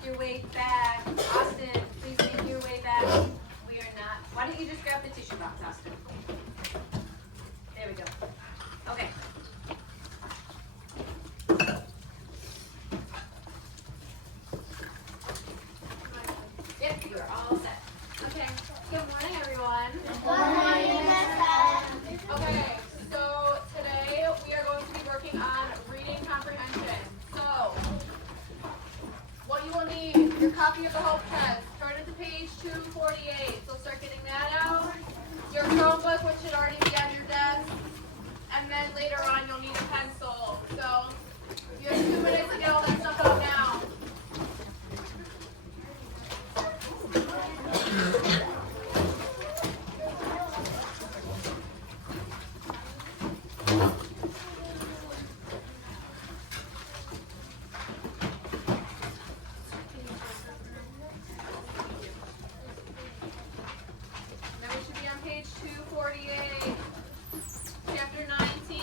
make your way back. Austin, please make your way back. We are not. Why don't you just grab the tissue box, Austin? There we go. Okay. Yep, you are all set. Okay. Good morning, everyone. Good morning, Miss. Okay, so today we are going to be working on reading comprehension. So, what you will need, your copy of the Hope Test. Turn it to page 248. So start getting that out. Your Chromebook, which should already be on your desk. And then later on, you'll need a pencil. So, you have 2 minutes to get all that stuff out now. Now we should be on page 248, chapter 19.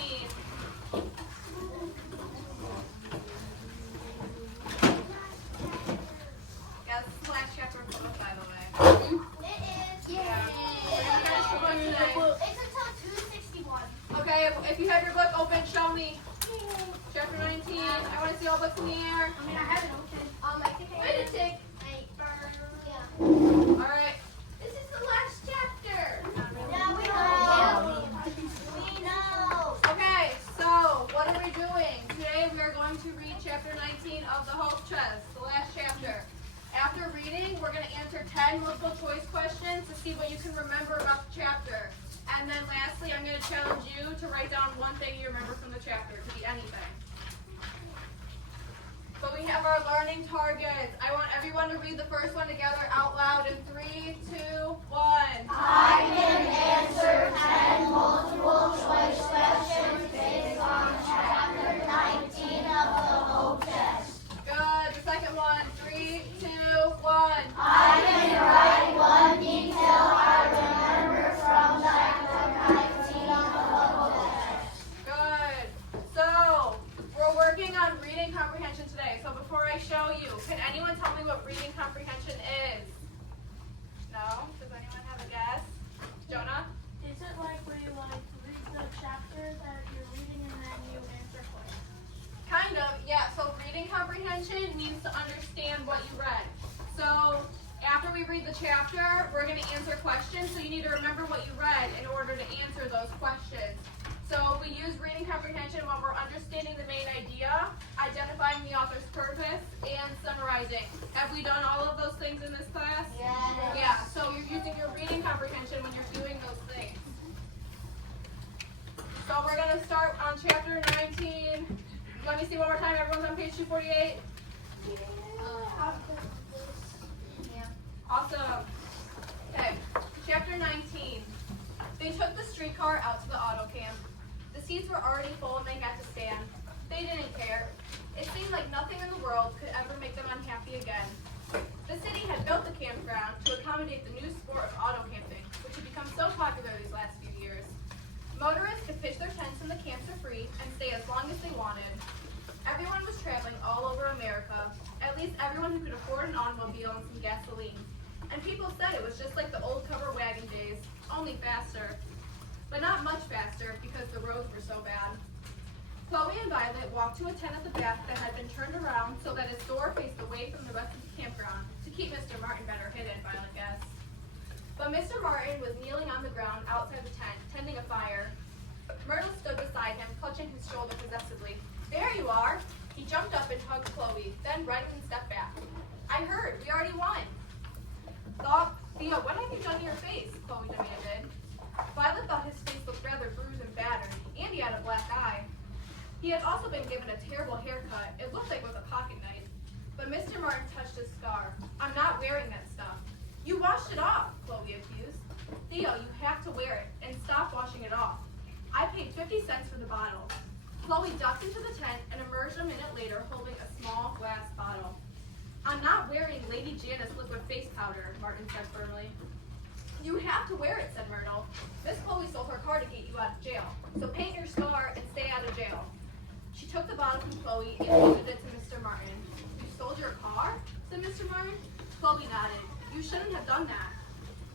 Yeah, this is the last chapter of the book, by the way. It is. Yeah. We're gonna finish the book tonight. It's until 261. Okay, if you have your book open, show me. Chapter 19. I want to see all books in the air. I mean, I have it open. Wait a tick. Yeah. Alright. This is the last chapter. Yeah, we know. We know. Okay, so what are we doing? Today we are going to read chapter 19 of the Hope Chest, the last chapter. After reading, we're going to answer 10 multiple choice questions to see what you can remember about the chapter. And then lastly, I'm going to challenge you to write down one thing you remember from the chapter. It could be anything. So we have our learning targets. I want everyone to read the first one together out loud in 3, 2, 1. I can answer 10 multiple choice questions based on chapter 19 of the Hope Test. Good. The second one. 3, 2, 1. I can write one detail I remember from chapter 19 of the Hope Test. Good. So, we're working on reading comprehension today. So before I show you, can anyone tell me what reading comprehension is? No? Does anyone have a guess? Jonah? Is it like where you like read the chapter that you're reading and then you answer questions? Kind of, yeah. So reading comprehension means to understand what you read. So after we read the chapter, we're going to answer questions. So you need to remember what you read in order to answer those questions. So we use reading comprehension when we're understanding the main idea, identifying the author's purpose, and summarizing. Have we done all of those things in this class? Yes. Yeah, so you're using your reading comprehension when you're doing those things. So we're going to start on chapter 19. Let me see one more time. Everyone's on page 248? Awesome. Okay, chapter 19. They took the streetcar out to the auto camp. The seats were already full and they had to stand. They didn't care. It seemed like nothing in the world could ever make them unhappy again. The city had built the campground to accommodate the new sport of auto camping, which had become so popular these last few years. Motorists could pitch their tents in the camps for free and stay as long as they wanted. Everyone was traveling all over America, at least everyone who could afford an automobile and some gasoline. And people said it was just like the old cover wagon days, only faster. But not much faster because the roads were so bad. Chloe and Violet walked to a tent at the back that had been turned around so that its door faced away from the rest of the campground to keep Mr. Martin better hidden, Violet guessed. But Mr. Martin was kneeling on the ground outside the tent, tending a fire. Myrtle stood beside him, clutching his shoulder possessively. There you are! He jumped up and hugged Chloe, then reddened and stepped back. I heard, we already won. Theo, what have you done to your face? Chloe demanded. Violet thought his face looked rather bruised and battered, and he had a black eye. He had also been given a terrible haircut. It looked like it was a pocket knife. But Mr. Martin touched his scar. I'm not wearing that stuff. You washed it off, Chloe accused. Theo, you have to wear it, and stop washing it off. I paid 50 cents for the bottle. Chloe ducked into the tent and emerged a minute later holding a small glass bottle. I'm not wearing Lady Janice liquid face powder, Martin said firmly. You have to wear it, said Myrtle. Miss Chloe sold her car to get you out of jail, so paint your scar and stay out of jail. She took the bottle from Chloe and handed it to Mr. Martin. You sold your car? Said Mr. Mr. Martin? Chloe nodded. You shouldn't have done that.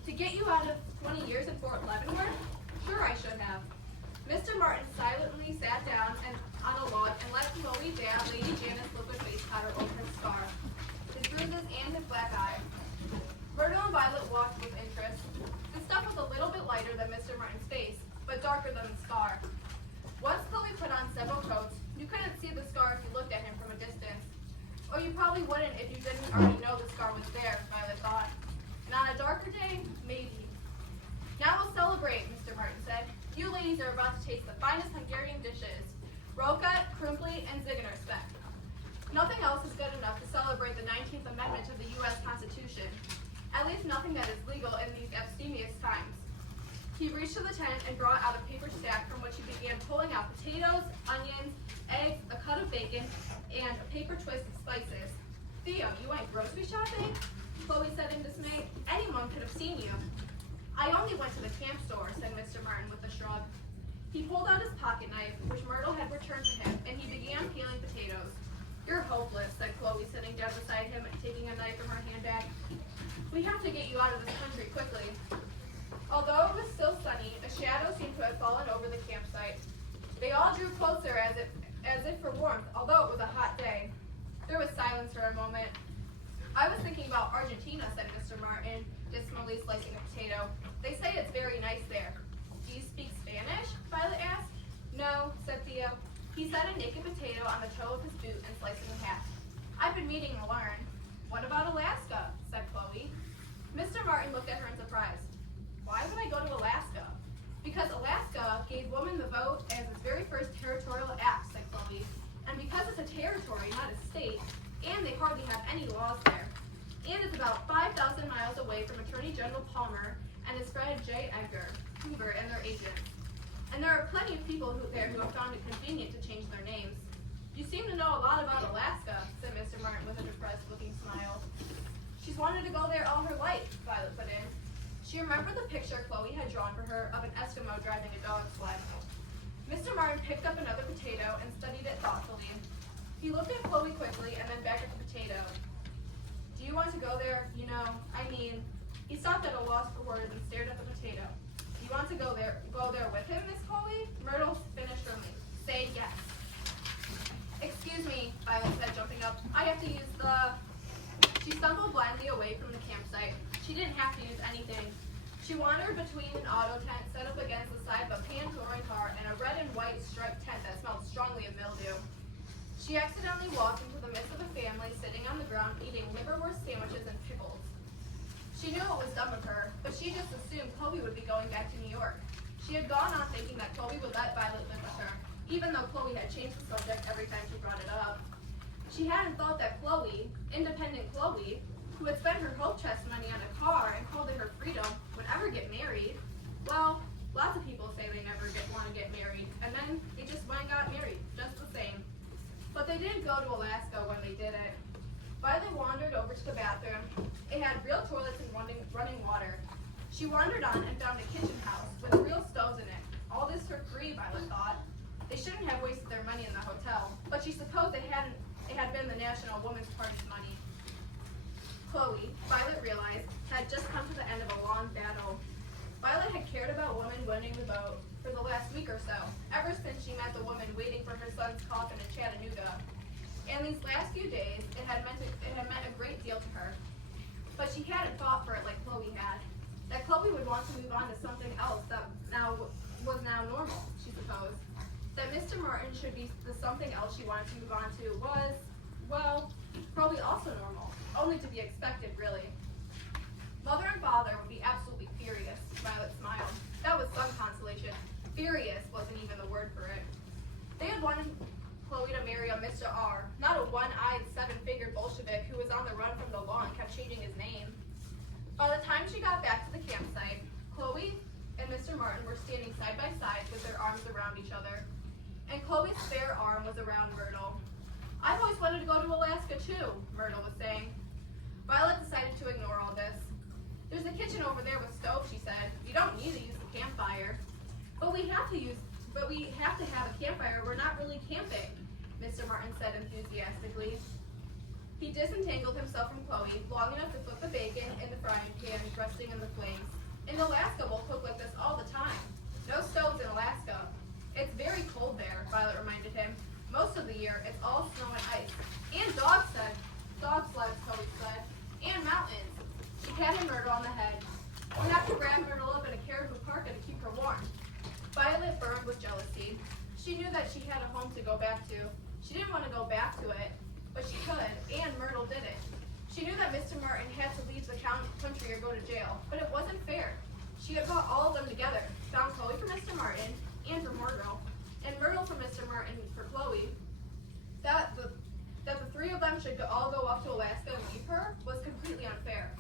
To get you out of 20 years in Fort Leavenworth? Sure I should have. Mr. Martin silently sat down on a log and let Chloe dab Lady Janet's liquid face powder over his scar, his bruises, and his black eye. Myrtle and Violet walked with interest. The stuff was a little bit lighter than Mr. Martin's face, but darker than the scar. Once Chloe put on several coats, you couldn't see the scar if you looked at him from a distance. Or you probably wouldn't if you didn't already know the scar was there, Violet thought. And on a darker day, maybe. Now we'll celebrate, Mr. Martin said. You ladies are about to taste the finest Hungarian dishes, roka, krumpli, and ziegenarspec. Nothing else is good enough to celebrate the 19th Amendment of the U.S. Constitution. At least nothing that is legal in these abstemious times. He reached to the tent and brought out a paper stack from which he began pulling out potatoes, onions, eggs, a cut of bacon, and a paper twist of spices. Theo, you went grocery shopping? Chloe said in dismay. Anyone could have seen you. I only went to the camp store, said Mr. Martin with a shrug. He pulled out his pocket knife, which Myrtle had returned to him, and he began peeling potatoes. You're hopeless, said Chloe, sitting down beside him and taking a knife from her handbag. We have to get you out of this country quickly. Although it was still sunny, a shadow seemed to have fallen over the campsite. They all drew closer as if for warmth, although it was a hot day. There was silence for a moment. I was thinking about Argentina, said Mr. Martin, dismally slicing a potato. They say it's very nice there. Do you speak Spanish? Violet asked. No, said Theo. He set a naked potato on the toe of his boot and sliced it in half. I've been meaning to learn. What about Alaska? Said Chloe. Mr. Martin looked at her in surprise. Why would I go to Alaska? Because Alaska gave women the vote as its very first territorial act, said Chloe. And because it's a territory, not a state, and they hardly have any laws there. And it's about 5,000 miles away from Attorney General Palmer and his friend J. Edgar Hoover and their agents. And there are plenty of people there who have found it convenient to change their names. You seem to know a lot about Alaska, said Mr. Martin with a depressed-looking smile. She's wanted to go there all her life, Violet put in. She remembered the picture Chloe had drawn for her of an Eskimo driving a dog sled. Mr. Martin picked up another potato and studied it thoughtfully. He looked at Chloe quickly and then back at the potato. Do you want to go there? He stopped at a loss for words and stared at the potato. Do you want to go there with him, Miss Chloe? Myrtle finished firmly. Say yes. Excuse me, Violet said, jumping up. I have to use the... She stumbled blindly away from the campsite. She didn't have to use anything. She wandered between an auto tent set up against the side of a pan-touring car and a red and white striped tent that smelled strongly of mildew. She accidentally walked into the midst of a family sitting on the ground eating liverwurst sandwiches and pickles. She knew it was dumb of her, but she just assumed Chloe would be going back to New York. She had gone on thinking that Chloe would let Violet live with her, even though Chloe had changed the subject every time she brought it up. She hadn't thought that Chloe, independent Chloe, who had spent her hope chest money on a car and called it her freedom, would ever get married. Well, lots of people say they never want to get married, and then they just went and got married, just the same. But they didn't go to Alaska when they did it. Violet wandered over to the bathroom. It had real toilets and running water. She wandered on and found a kitchen house with real stoves in it. All this for free, Violet thought. They shouldn't have wasted their money in the hotel, but she supposed it had been the National Women's Party's money. Chloe, Violet realized, had just come to the end of a long battle. Violet had cared about women winning the vote for the last week or so, ever since she met the woman waiting for her son's coffin in Chattanooga. And these last few days, it had meant a great deal to her. But she hadn't fought for it like Chloe had. That Chloe would want to move on to something else that was now normal, she supposed. That Mr. Martin should be the something else she wanted to move on to was, well, probably also normal. Only to be expected, really. Mother and father would be absolutely furious, Violet smiled. That was some consolation. Furious wasn't even the word for it. They had wanted Chloe to marry a Mr. R, not a one-eyed, seven-figured Bolshevik who was on the run from the law and kept changing his name. By the time she got back to the campsite, Chloe and Mr. Martin were standing side by side with their arms around each other. And Chloe's spare arm was around Myrtle. I've always wanted to go to Alaska too, Myrtle was saying. Violet decided to ignore all this. There's a kitchen over there with stove, she said. You don't need to use the campfire. But we have to have a campfire. We're not really camping, Mr. Martin said enthusiastically. He disentangled himself from Chloe long enough to put the bacon in the frying pan, resting in the flames. In Alaska, we'll cook like this all the time. No stoves in Alaska. It's very cold there, Violet reminded him. Most of the year, it's all snow and ice. And dog sleds, Chloe said. And mountains. She patted Myrtle on the head. We'll have to wrap Myrtle up in a caribou parka to keep her warm. Violet burned with jealousy. She knew that she had a home to go back to. She didn't want to go back to it, but she could, and Myrtle didn't. She knew that Mr. Martin had to leave the country or go to jail, but it wasn't fair. She had brought all of them together, found Chloe for Mr. Martin and for Myrtle, and Myrtle for Mr. Martin for Chloe. That the three of them should all go up to Alaska and leave her was completely unfair.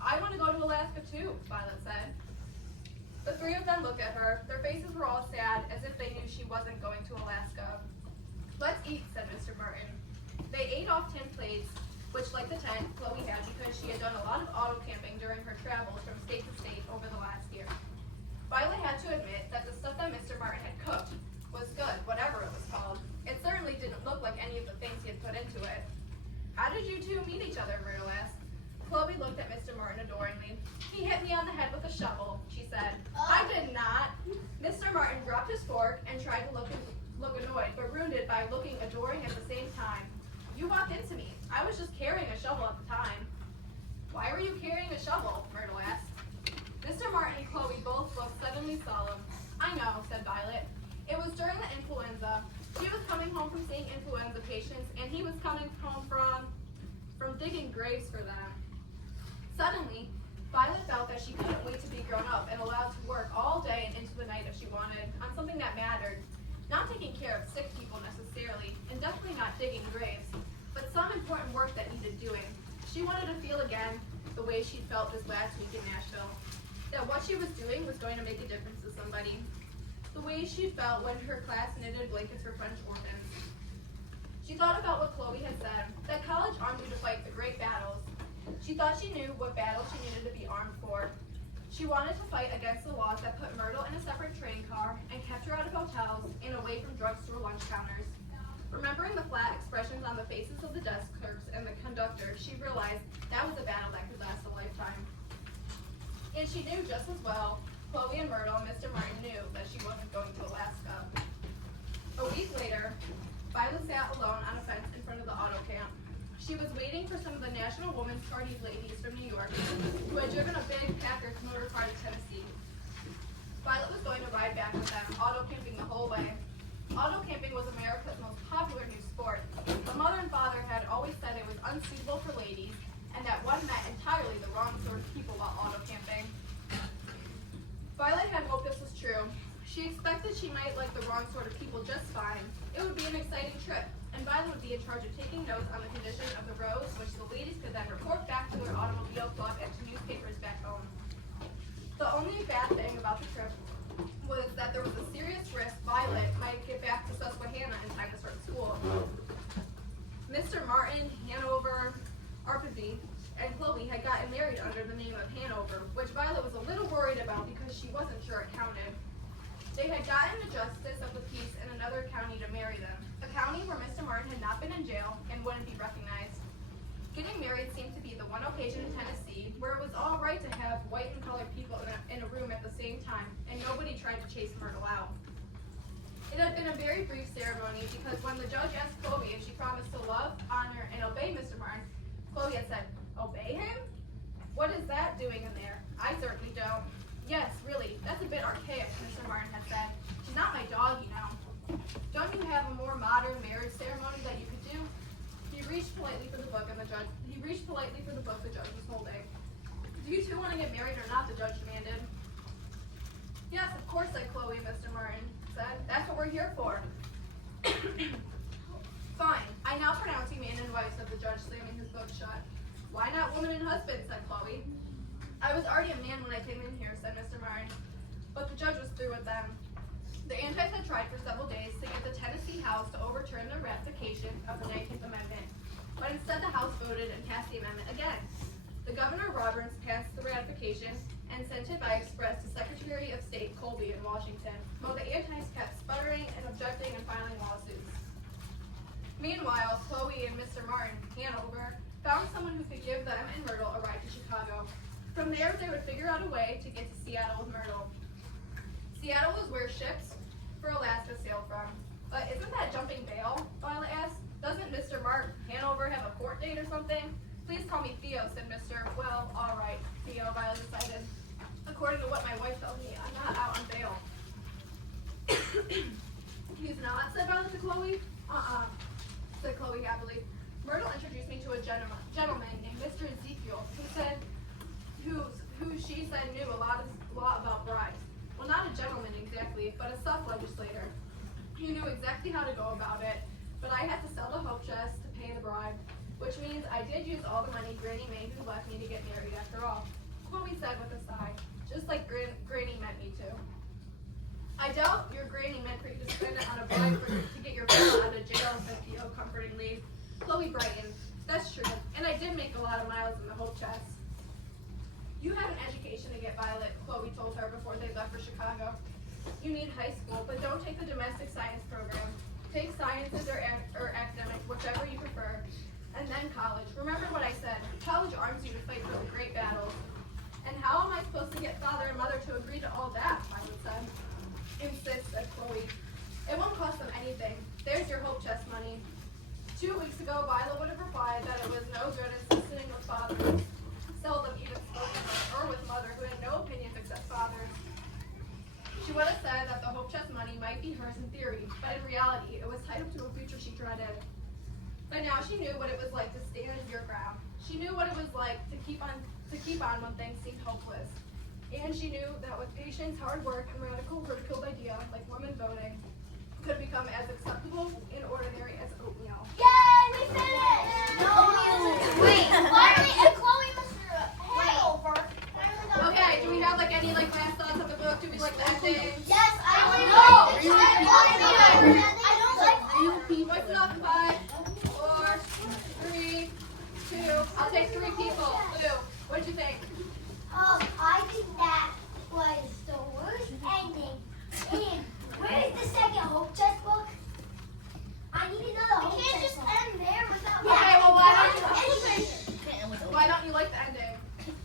I want to go to Alaska too, Violet said. The three of them looked at her. Their faces were all sad, as if they knew she wasn't going to Alaska. Let's eat, said Mr. Martin. They ate off tin plates, which, like the tent, Chloe had because she had done a lot of auto camping during her travels from state to state over the last year. Violet had to admit that the stuff that Mr. Martin had cooked was good, whatever it was called. It certainly didn't look like any of the things he had put into it. How did you two meet each other, Myrtle asked. Chloe looked at Mr. Martin adoringly. He hit me on the head with a shovel, she said. I did not. Mr. Martin dropped his fork and tried to look annoyed, but ruined it by looking adoring at the same time. You walked into me. I was just carrying a shovel at the time. Why were you carrying a shovel? Myrtle asked. Mr. Martin and Chloe both looked suddenly solemn. I know, said Violet. It was during the influenza. She was coming home from seeing influenza patients, and he was coming home from digging graves for them. Suddenly, Violet felt that she couldn't wait to be grown up and allowed to work all day and into the night if she wanted, on something that mattered. Not taking care of sick people necessarily, and definitely not digging graves, but some important work that needed doing. She wanted to feel again the way she'd felt this last week in Nashville. That what she was doing was going to make a difference to somebody. The way she felt when her class knitted blankets for French orphans. She thought about what Chloe had said, that college armed you to fight the great battles. She thought she knew what battles she needed to be armed for. She wanted to fight against the laws that put Myrtle in a separate train car and kept her out of hotels and away from drugstore lunch counters. Remembering the flat expressions on the faces of the desk clerks and the conductor, she realized that was a battle that could last a lifetime. And she knew just as well, Chloe and Myrtle and Mr. Martin knew that she wasn't going to Alaska. A week later, Violet sat alone on a fence in front of the auto camp. She was waiting for some of the National Women's Party ladies from New York who had driven a big Packard's motor car to Tennessee. Violet was going to ride back with them, auto camping the whole way. Auto camping was America's most popular new sport. Her mother and father had always said it was unsuitable for ladies, and that one met entirely the wrong sort of people while auto camping. Violet had hoped this was true. She expected she might like the wrong sort of people just fine. It would be an exciting trip, and Violet would be in charge of taking notes on the condition of the roads, which the ladies could then report back to their automobile club and to newspapers back home. The only bad thing about the trip was that there was a serious risk Violet might get back to Susquehanna in time to start school. Mr. Martin, Hanover, Arpady, and Chloe had gotten married under the name of Hanover, which Violet was a little worried about because she wasn't sure it counted. They had gotten a justice of the peace in another county to marry them, a county where Mr. Martin had not been in jail and wouldn't be recognized. Getting married seemed to be the one occasion in Tennessee where it was all right to have white and colored people in a room at the same time, and nobody tried to chase Myrtle out. It had been a very brief ceremony because when the judge asked Chloe if she promised to love, honor, and obey Mr. Martin, Chloe had said, "Obey him? What is that doing in there? I certainly don't." "Yes, really, that's a bit archaic," Mr. Martin had said. "She's not my dog, you know. Don't you have a more modern marriage ceremony that you could do?" He reached politely for the book the judge was holding. "Do you two want to get married or not?" the judge demanded. "Yes, of course," said Chloe, Mr. Martin said. "That's what we're here for." "Fine. I now pronounce you man and wife," said the judge, slamming his book shut. "Why not woman and husband?" said Chloe. "I was already a man when I came in here," said Mr. Martin. But the judge was through with them. The Antis had tried for several days to get the Tennessee House to overturn the ratification of the 19th Amendment, but instead the House voted and passed the amendment again. The Governor Roberts passed the ratification and sent it by express to Secretary of State Colby in Washington, while the Antis kept sputtering and objecting and filing lawsuits. Meanwhile, Chloe and Mr. Martin, Hanover, someone who could give them and Myrtle a ride to Chicago. From there, they would figure out a way to get to Seattle with Myrtle. Seattle was where ships for Alaska sailed from. But isn't that jumping bail? Violet asked. Doesn't Mr. Mark Hanover have a court date or something? Please call me Theo, said Mr. Well, all right, Theo, Violet decided. According to what my wife told me, I'm not out on bail. He's not, said Violet to Chloe. Said Chloe happily. Myrtle introduced me to a gentleman named Mr. Ezekiel, who she said knew a lot about bribes. Well, not a gentleman exactly, but a self-legislator. He knew exactly how to go about it, but I had to sell the hope chest to pay the bribe, which means I did use all the money Granny made who left me to get married after all. Chloe said with a sigh, just like Granny meant me to. I doubt your Granny meant for you to spend it on a bribe to get your father out of jail, said Theo comfortingly. Chloe brightened. That's true, and I did make a lot of miles in the hope chest. You have an education to get, Violet, Chloe told her before they left for Chicago. You need high school, but don't take the domestic science program. Take sciences or academic, whichever you prefer. And then college. Remember what I said. College arms you to fight for the great battles. And how am I supposed to get father and mother to agree to all that, Violet said. Insist, said Chloe. It won't cost them anything. There's your hope chest money. 2 weeks ago, Violet would have replied that it was no good insisting with father. Seldom even spoken with, or with mother, who had no opinions except father's. She would have said that the hope chest money might be hers in theory, but in reality, it was tied up to a future she dreaded. But now she knew what it was like to stand your ground. She knew what it was like to keep on when things seemed hopeless. And she knew that with patience, hard work, and radical ridiculed idea, like women voting, could become as acceptable and ordinary as oatmeal. Yay, we finished! No, wait, Violet and Chloe, Mr. Hanover. Okay, do we have any last thoughts of the book? Do we like the ending? Yes, I don't like real What's up? 5, 4, 3, 2. I'll take 3 people. Lou, what'd you think? I think that was the worst ending. And where's the second hope chest book? I need another hope chest. You can't just end there without. Okay, well why don't you like the ending?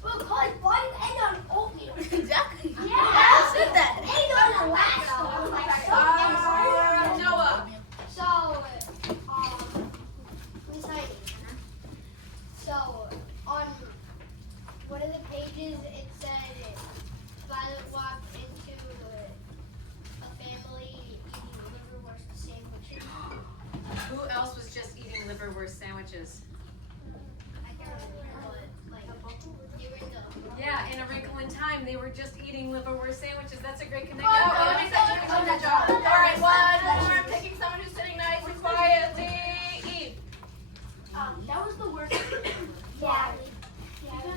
Because why do you end on oatmeal? Exactly. Yeah. I said that. End on Alaska. Like Noah. So, on one of the pages it said Violet walked into a family eating liverwurst sandwiches. Who else was just eating liverwurst sandwiches? I can't remember what, you were in the. Yeah, in A Wrinkle in Time, they were just eating liverwurst sandwiches. That's a great connection. Oh, let me say good job. All right, one more. I'm picking someone who's sitting nice and quietly. Eve. That was the worst. Yeah.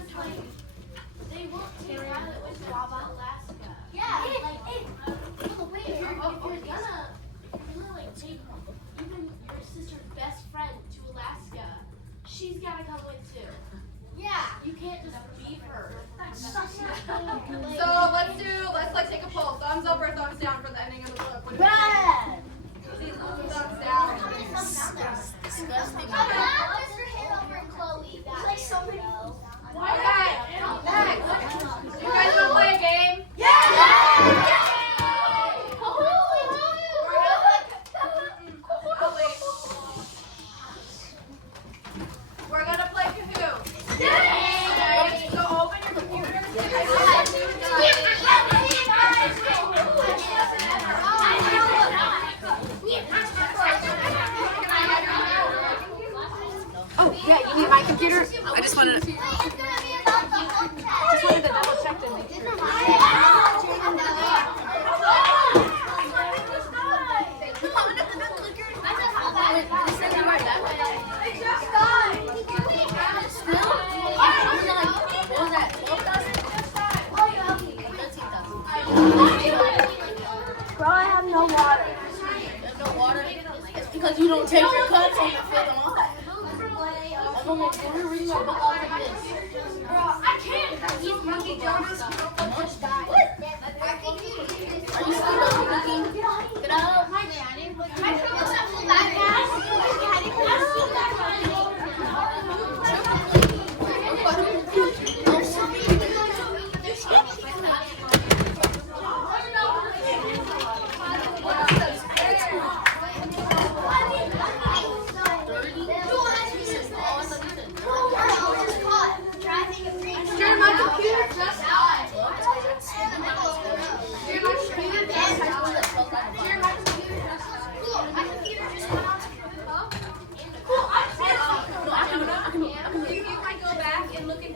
Because they won't take Violet with them to Alaska. Yeah. If you're gonna take even your sister's best friend to Alaska, she's gotta come with too. Yeah. You can't just leave her. So let's take a poll. Thumbs up or thumbs down for the ending of the book. What do you think? Thumbs down. Disgusting. Mr. Hanover and Chloe. Like somebody. Okay, next. You guys wanna play a game? We're gonna play Kahoot. Okay, so open your computers. Oh, yeah, you need my computer? I just wanted to double check to make sure. Bro, I have no water. There's no water. It's because you don't take your cups and you fill them off. We're reading my book off of this. I can't. He's monkey Jonas. What? Are you still looking? Get out. My purpose at full back.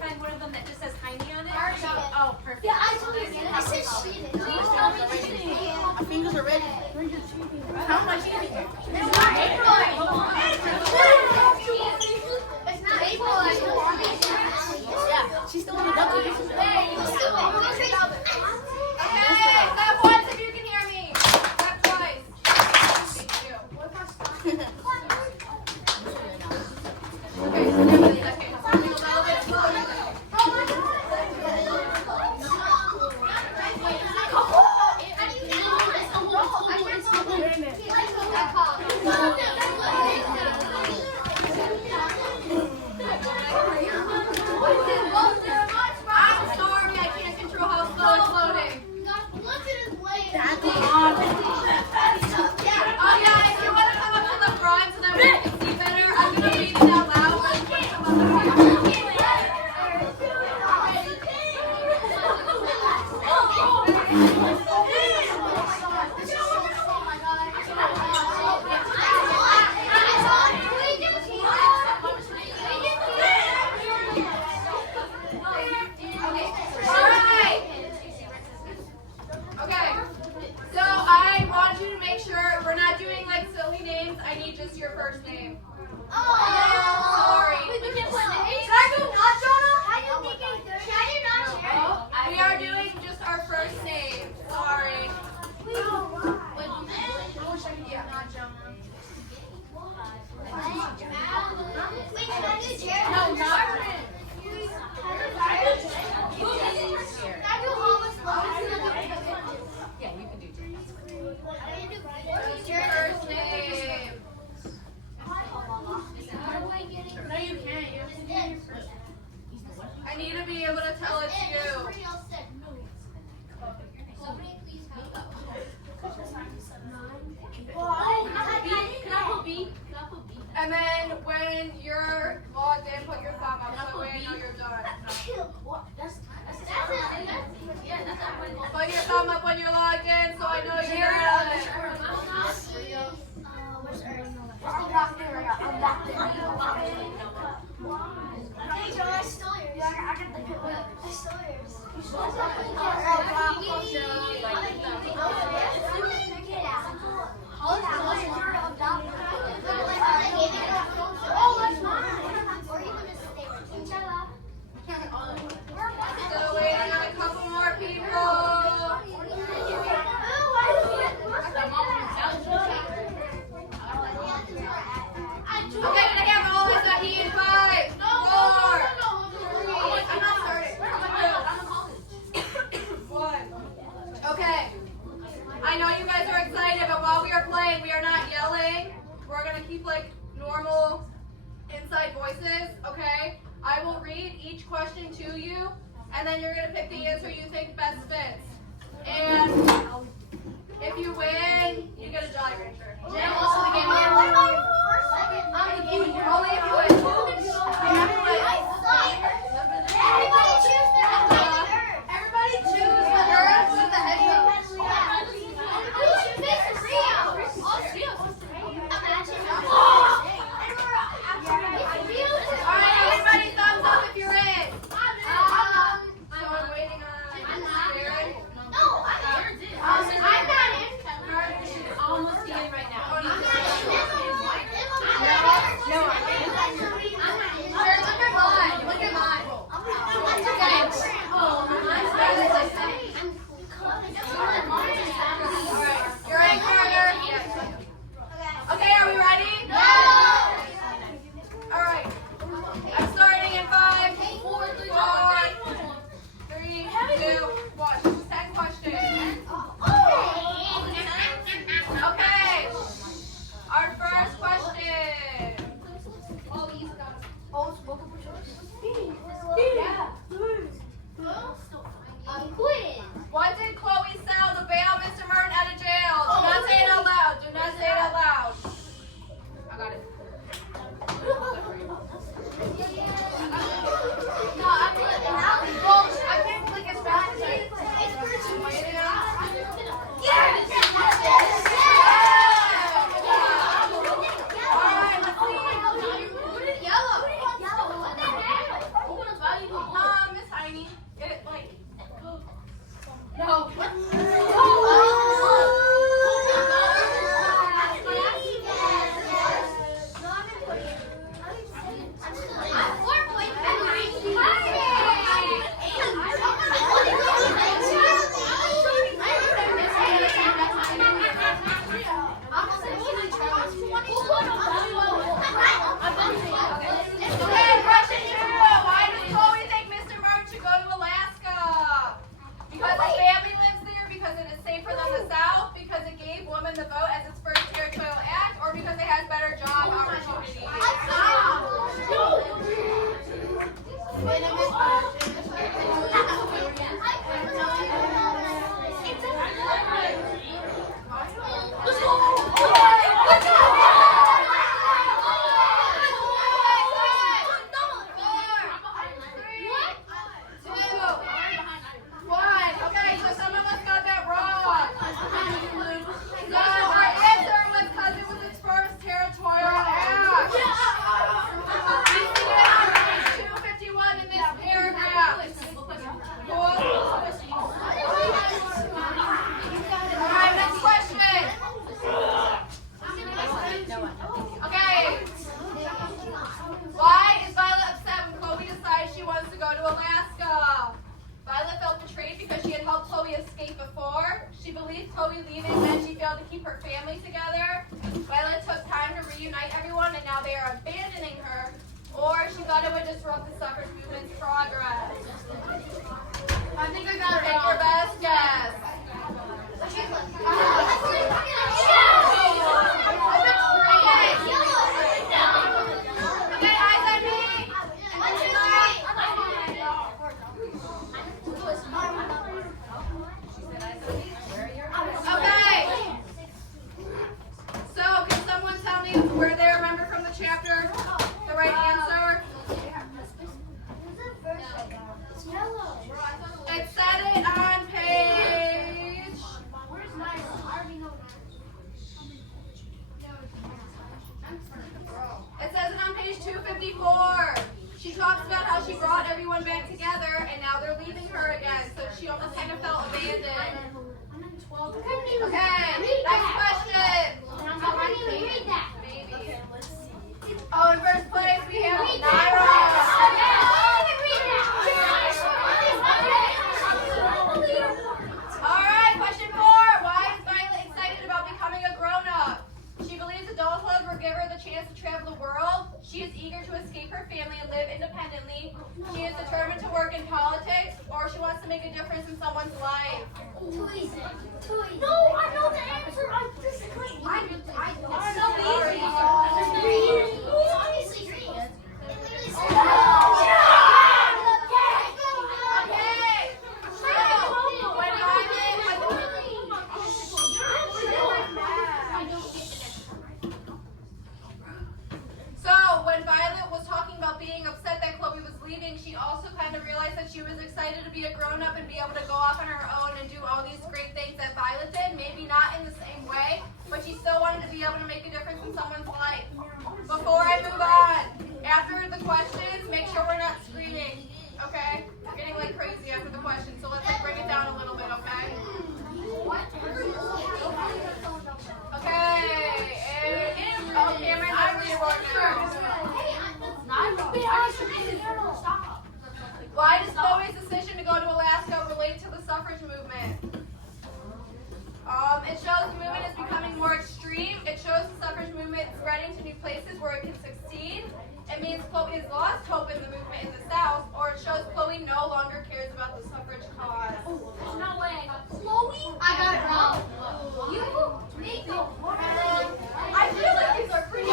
find one of them that just says Heine on it? Oh, perfect. Yeah, I told you. I said cheated. Please tell me cheating. My fingers are ready. How am I cheating? It's not April. It's not April. Yeah, she's still in the duck. Okay, clap once if you can hear me. Clap twice. Thank you. Okay, so give me a second. Moving a little bit slowly. I'm sorry, I can't control how slow it's loading. Oh yeah, if you want to come up to the front so that we can see better, I'm going to read it out loud. But you can come up to the Alright. Okay. So I want you to make sure we're not doing like silly names. I need just your first name. Sorry. We are doing just our first name. Sorry. What's your first name? I need to be able to tell it's you. And then when you're logged in, put your thumb up so that way I know you're done. Put your thumb up when you're logged in so I know you're done. Still waiting on a couple more people. Okay, can I have all this at he and 5, 4. I'm not starting. 1. Okay. I know you guys are excited, but while we are playing, we are not yelling. We're gonna keep like normal inside voices, okay? I will read each question to you, and then you're gonna pick the answer you think best fits. And if you win, you get a Jolly Rancher. Only if you win. Everybody choose the girl with the headphones. Alright, everybody thumbs up if you're in. So I'm waiting on Sharon. I'm not in. Almost in right now. unite everyone and now they are abandoning her, or she thought it would disrupt the suffrage movement's progress. I think I got it Take your wrong. best guess. Okay, eyes on me. Okay. So, can someone tell me where they remember from the chapter the right answer? It said it on page. It says it on page 254. She talks about how she brought everyone back together and now they're leaving her again, so she almost kind of felt abandoned. Okay, next question. Oh, in first place we have Naira. Alright, question 4. Why is Violet excited about becoming a grown-up? She believes adulthood will give her the chance to travel the world. She is eager to escape her family and live independently. She is determined to work in politics, or she wants to make a difference in someone's life. No, I know the answer. I disagree. It's so easy. It's obviously green. It literally says. So when Violet was talking about being upset that Chloe was leaving, she also kind of realized that she was excited to be a grown-up and be able to go off on her own and do all these great things that Violet did. Maybe not in the same way, but she still wanted to be able to make a difference in someone's life. Before I move on, after the questions, make sure we're not screaming, okay? We're getting like crazy after the questions, so let's like bring it down a little bit, okay? Okay, and oh, Cameron, I'm leaderboard now. Why does Chloe's decision to go to Alaska relate to the suffrage movement? It shows the movement is becoming more extreme. It shows the suffrage movement spreading to new places where it can succeed. It means Chloe has lost hope in the movement in the South, or it shows Chloe no longer cares about the suffrage cause. No way. Chloe? I got it wrong. You? Me? I feel like these are pretty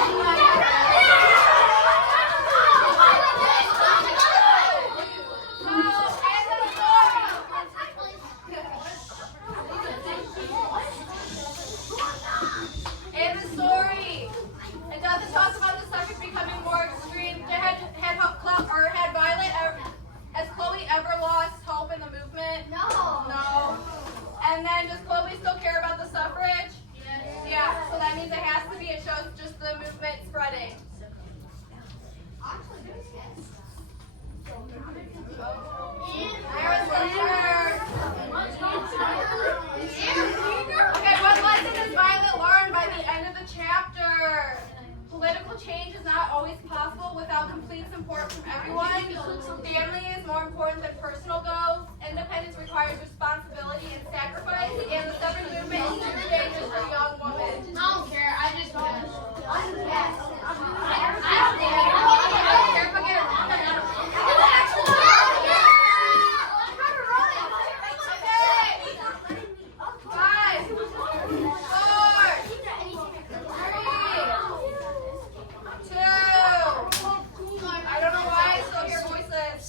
In the story, it doesn't talk about the suffrage becoming more extreme. Had Violet has Chloe ever lost hope in the movement? No. And then does Chloe still care about the suffrage? Yeah. So that means it has to be. It shows just the movement spreading. There's the shirt. Okay, what lesson does Violet learn by the end of the chapter? Political change is not always possible without complete support from everyone. Family is more important than personal goals. Independence requires responsibility and sacrifice. And the suffrage movement is too dangerous for young women. I don't care. I just Five, 4, 3, 2. I don't know why I still hear voices.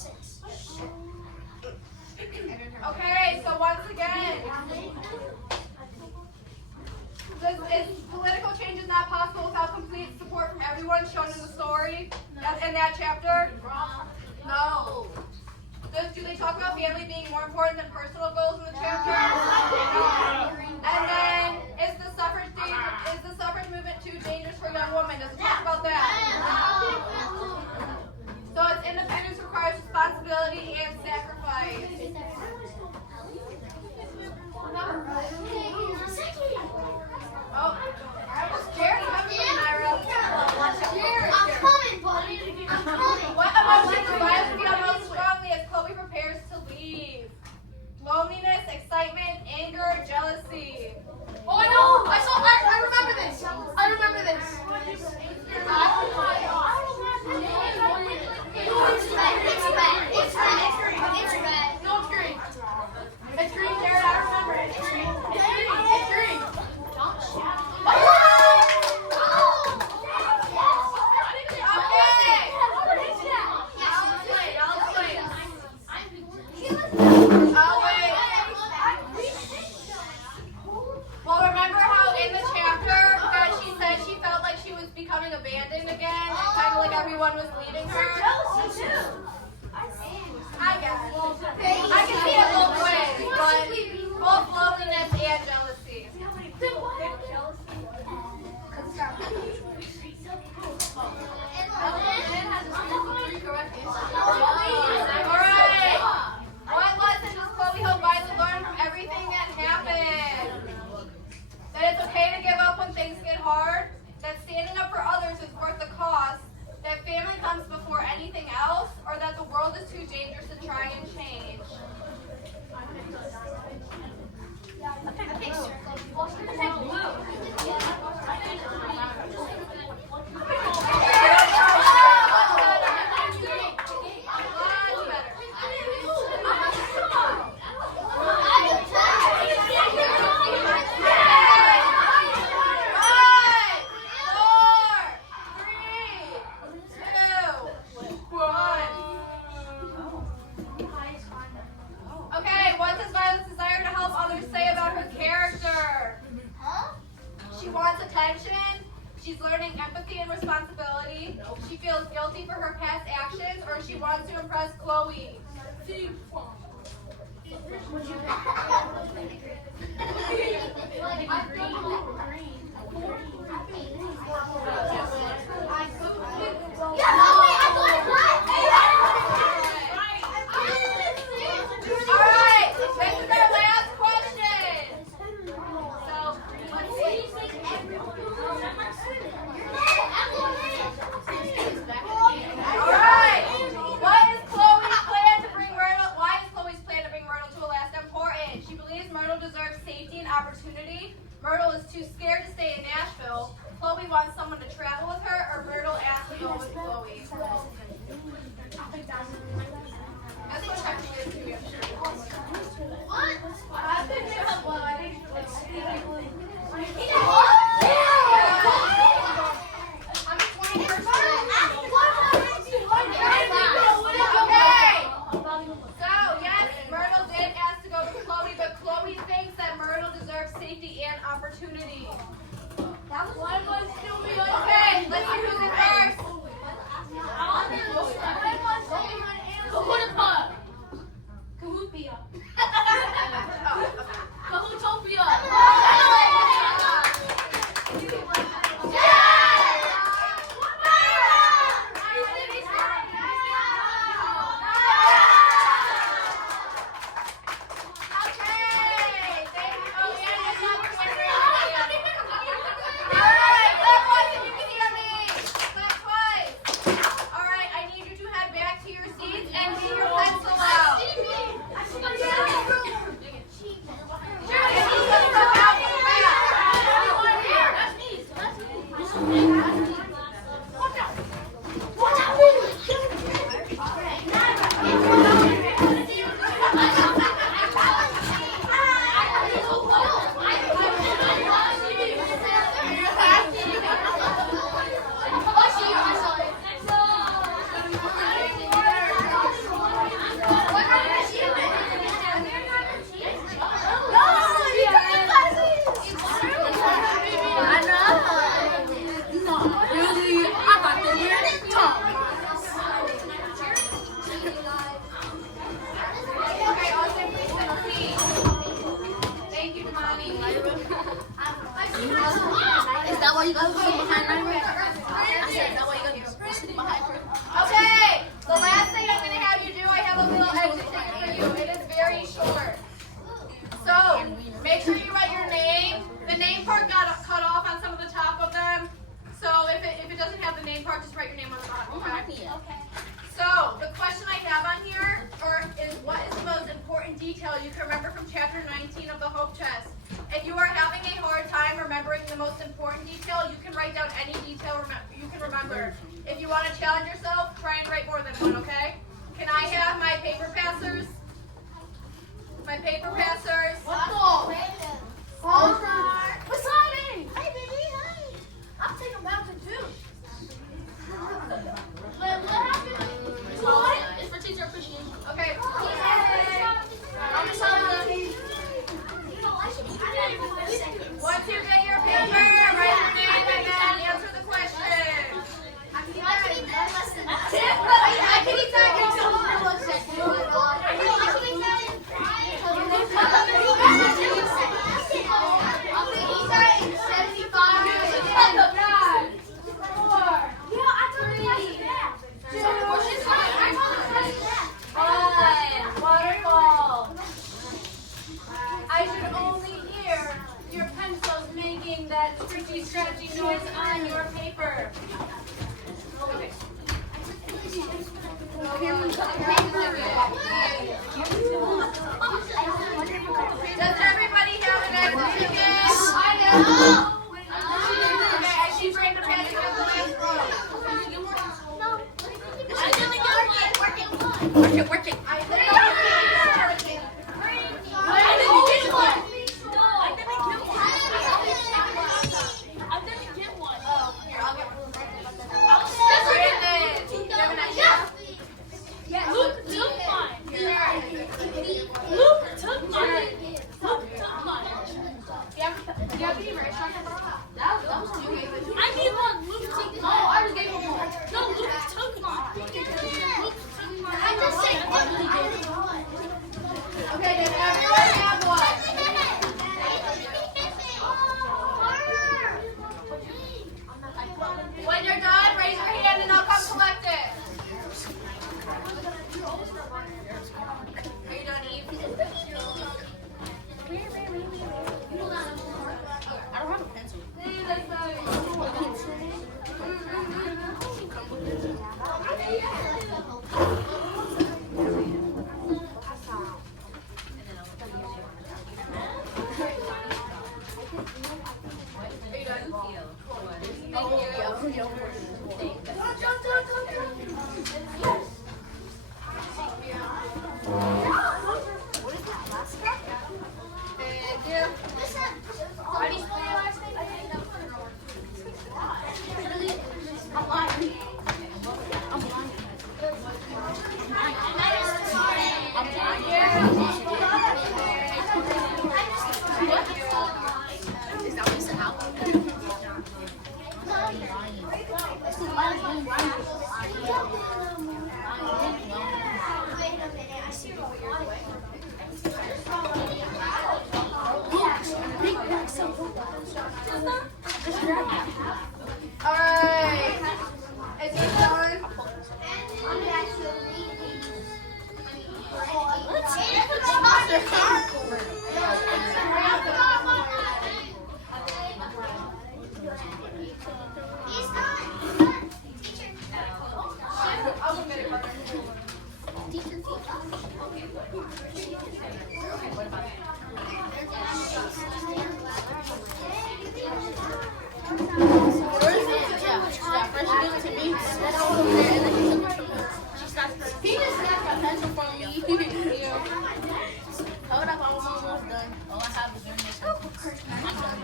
Okay, so once again, political change is not possible without complete support from everyone shown in the story. In that chapter? No. Do they talk about family being more important than personal goals in the chapter? No. And then, is the suffrage movement too dangerous for young women? Does it talk about that? So it's independence requires responsibility and sacrifice. Oh, Jared, come here, Naira. I'm coming, buddy. I'm coming. What emotions do Violet feel most strongly as Chloe prepares to leave? Loneliness, excitement, anger, jealousy. Oh, I know. I remember this. feels guilty for her past actions or she wants to impress Chloe. Alright, this is our last question. So, let's see. Alright, what is Chloe's plan to bring Myrtle? Why is Chloe's plan to bring Myrtle to Alaska important? She believes Myrtle deserves safety and opportunity. Myrtle is too scared to stay in Nashville. Chloe wants someone to travel with her, or Myrtle asks to go with Chloe. That's what I think is too. I'm 21st. Okay. So, yes, Myrtle did ask to go with Chloe, but Chloe thinks that Myrtle deserves safety and opportunity. Okay, let's see who's in first. Kahoopia. Is that why you guys are sitting behind me? I said, is that why you guys are sitting behind her? Okay, the last thing I'm going to have you do, I have a little exit ticket for you. It is very short. So, make sure you write your name. The name part got cut off on some of the top of them. So, if it doesn't have the name part, just write your name on the bottom, okay? So, the question I have on here is what is the most important detail you can remember from chapter 19 of the Hope Chest? If you are having a hard time remembering the most important detail, you can write down any detail you can remember. If you want to challenge yourself, try and write more than one, okay? Can I have my paper passers? My paper passers. What's all? What's happening? Hey, baby, hi. I'm taking a mountain too. What happened? What? It's for teacher appreciation. Okay. I'm excited. Once you get your paper, write your name and then answer the question. I can eat that. Wonderful. I should only hear your pencils making that scratchy, scratchy noise on your paper. Okay. Does everybody have an exit ticket? I know. Okay, I see Brenda passing out the last row. Work it. I think I didn't get one. Oh, here, I'll get one. Brandon, do you have an idea? Luke took mine. Here. Luke took mine. Do you have any erase marker? I need one. Luke took mine. I just gave him one. No, Luke your car. He's not. Teacher. I'll admit it, partner. Teacher. Yeah, first she gave it to me, then I went over there and then he took it from her. He just snatched my pencil from me. Hold up, I'm almost done. All I have is one more. I'm done.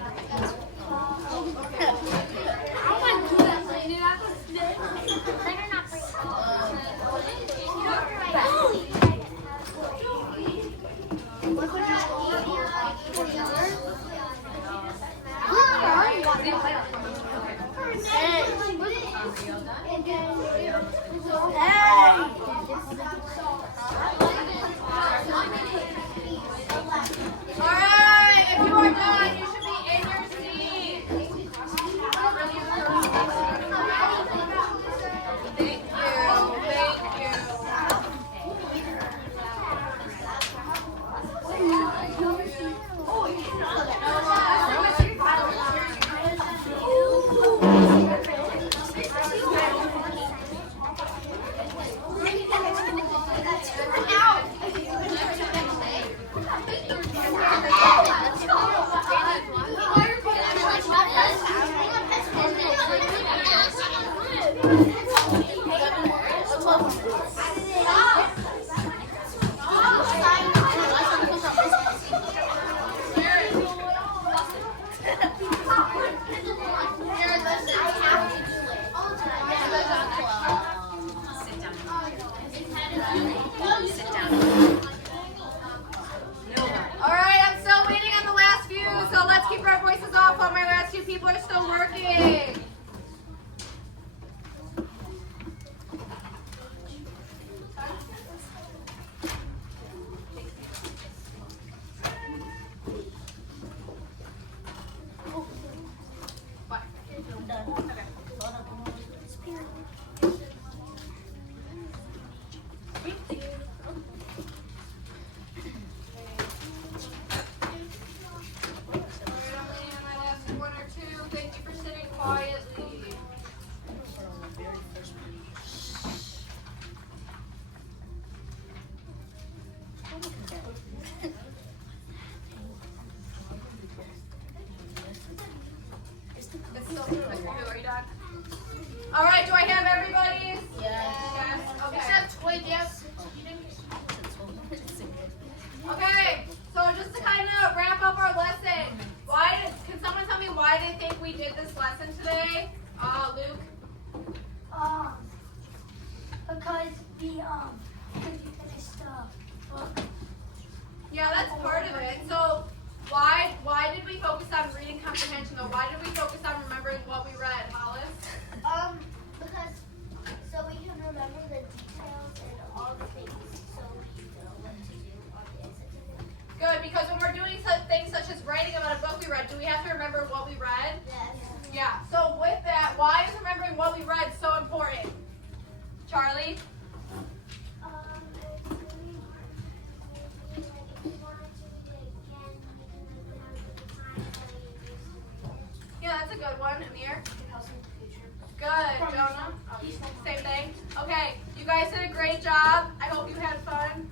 I want to do that later. Better not bring Alright, if you are done, you should be in your seat. Thank Alright, I'm still waiting on the last few, so let's keep our voices off while my last few people are still working. My last one or two, thank you for sitting quietly. It's still through. Are you done? All right, do I have everybody's? Yes. Okay. Except, wait, yes. Okay, so just to kind of wrap up our lesson, can someone tell me why they think we did this lesson today? Luke? Because you finished book. Yeah, that's part of it. So why did we focus on reading comprehension though? Why did we focus on remembering what we read, Hollis? Because so we can remember the details and all the things, so we know what to do on the exam. Good, because when we're doing things such as writing about a book we read, do we have to remember what we read? Yes. Yeah. So with that, why is remembering what we read so important? Charlie? Yeah, that's a good one. Amir? Good. Jonah? Same thing. Okay, you guys did a great job. I hope you had fun.